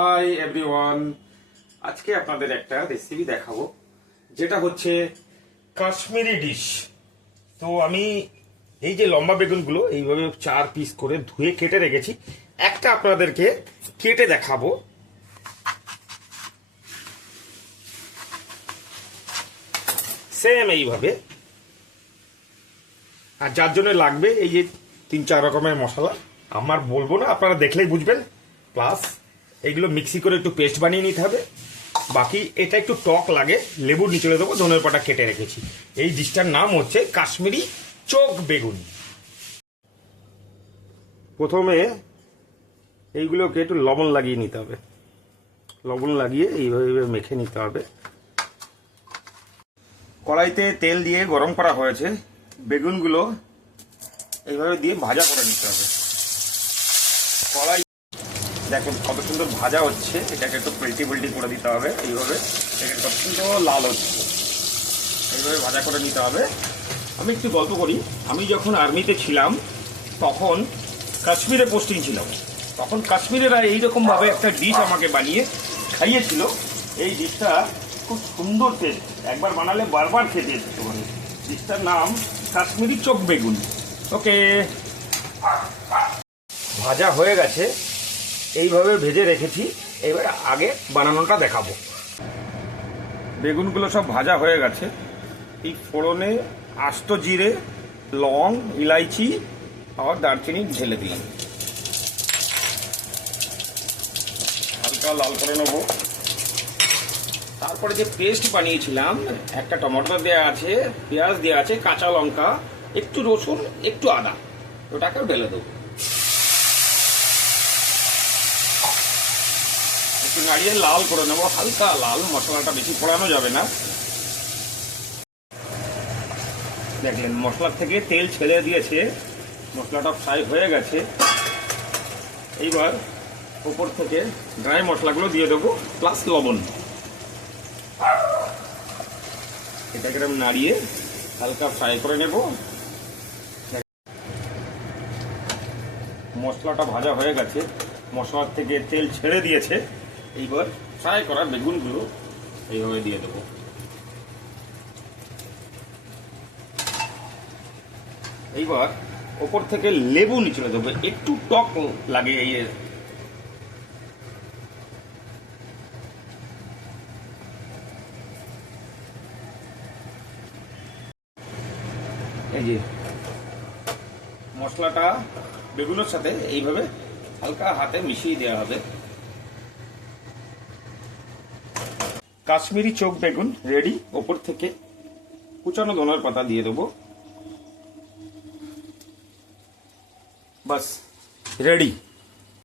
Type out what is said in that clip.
Hi everyone, আজকে আপনাদের একটা রেসিপি দেখাবো যেটা হচ্ছে কাশ্মীরি ডিশ। তো আমি এই যে লম্বা বেগুনগুলো এইভাবে 4 পিস করে ধুয়ে কেটে রেখেছি, একটা আপনাদেরকে কেটে দেখাবো। সেম এইভাবে। আর যার জন্য লাগবে এই যে 3-4 রকমের মশলা, আমার বলবো না, আপনারা দেখলেই বুঝবেন। প্লাস এইগুলো মিক্সি করে একটু পেস্ট বানিয়ে নিতে হবে। বাকি এটা একটু টক লাগে, লেবুর নিচড়ে দেবো, ধনের পাতা কেটে রেখেছি। এই ডিশটার নাম হচ্ছে কাশ্মীরি চোখ বেগুন। প্রথমে এইগুলোকে একটু লবণ লাগিয়ে নিতে হবে, লবণ লাগিয়ে এইভাবে মেখে নিতে হবে। কড়াইতে তেল দিয়ে গরম করা হয়েছে, বেগুনগুলো এইভাবে দিয়ে ভাজা করে নিতে হবে। কড়াই দেখুন কত সুন্দর ভাজা হচ্ছে, এটাকে একটু পেল্টি করে দিতে হবে। এইভাবে এটাকে কত সুন্দর লাল হচ্ছে, এইভাবে ভাজা করে নিতে হবে। আমি একটু গল্প করি, আমি যখন আর্মিতে ছিলাম তখন কাশ্মীরে পোস্টিং ছিলাম, তখন কাশ্মীরেরা এইরকমভাবে একটা ডিশ আমাকে বানিয়ে খাইয়েছিল। এই ডিশটা খুব সুন্দর টেস্ট, একবার বানালে বারবার খেতে যেতে পারে। ডিশটার নাম কাশ্মীরি চোখ বেগুন। ওকে, ভাজা হয়ে গেছে, এইভাবে ভেজে রেখেছি। এবার আগে বানানোটা দেখাবো। বেগুনগুলো সব ভাজা হয়ে গেছে। এই ফোড়নে আস্ত জিরে, লং, ইলাইচি আর দারচিনি ঢেলে দিলাম, হালকা লাল করে নেবো। তারপরে যে পেস্ট বানিয়েছিলাম, একটা টমেটো দেওয়া আছে, পেঁয়াজ দেওয়া আছে, কাঁচা লঙ্কা, একটু রসুন, একটু আদা, ওটাকে ঢেলে দেবো। একটু নাড়িয়ে লাল করে নেবো, হালকা লাল, মশলাটা বেশি পোড়ানো যাবে না। দেখলেন মশলার থেকে তেল ছেড়ে দিয়েছে, মশলাটা ফ্রাই হয়ে গেছে। এইবার উপর থেকে ড্রাই মশলাগুলো দিয়ে দেবো, প্লাস লবণ। এটাকে নাড়িয়ে হালকা ফ্রাই করে নেব। মশলাটা ভাজা হয়ে গেছে, মশলার থেকে তেল ছেড়ে দিয়েছে। এইবার ফ্রাই করা বেগুনগুলো এইভাবে দিয়ে দেবো। এইবার ওপর থেকে লেবু নিচড়ে দেবো, একটু টক লাগে। এই যে মশলাটা বেগুনের সাথে এইভাবে হালকা হাতে মিশিয়ে দেওয়া হবে। কাশ্মীরি চোখ বেগুন রেডি। ওপর থেকে কুচানো ধনের পাতা দিয়ে দেবো, বাস রেডি।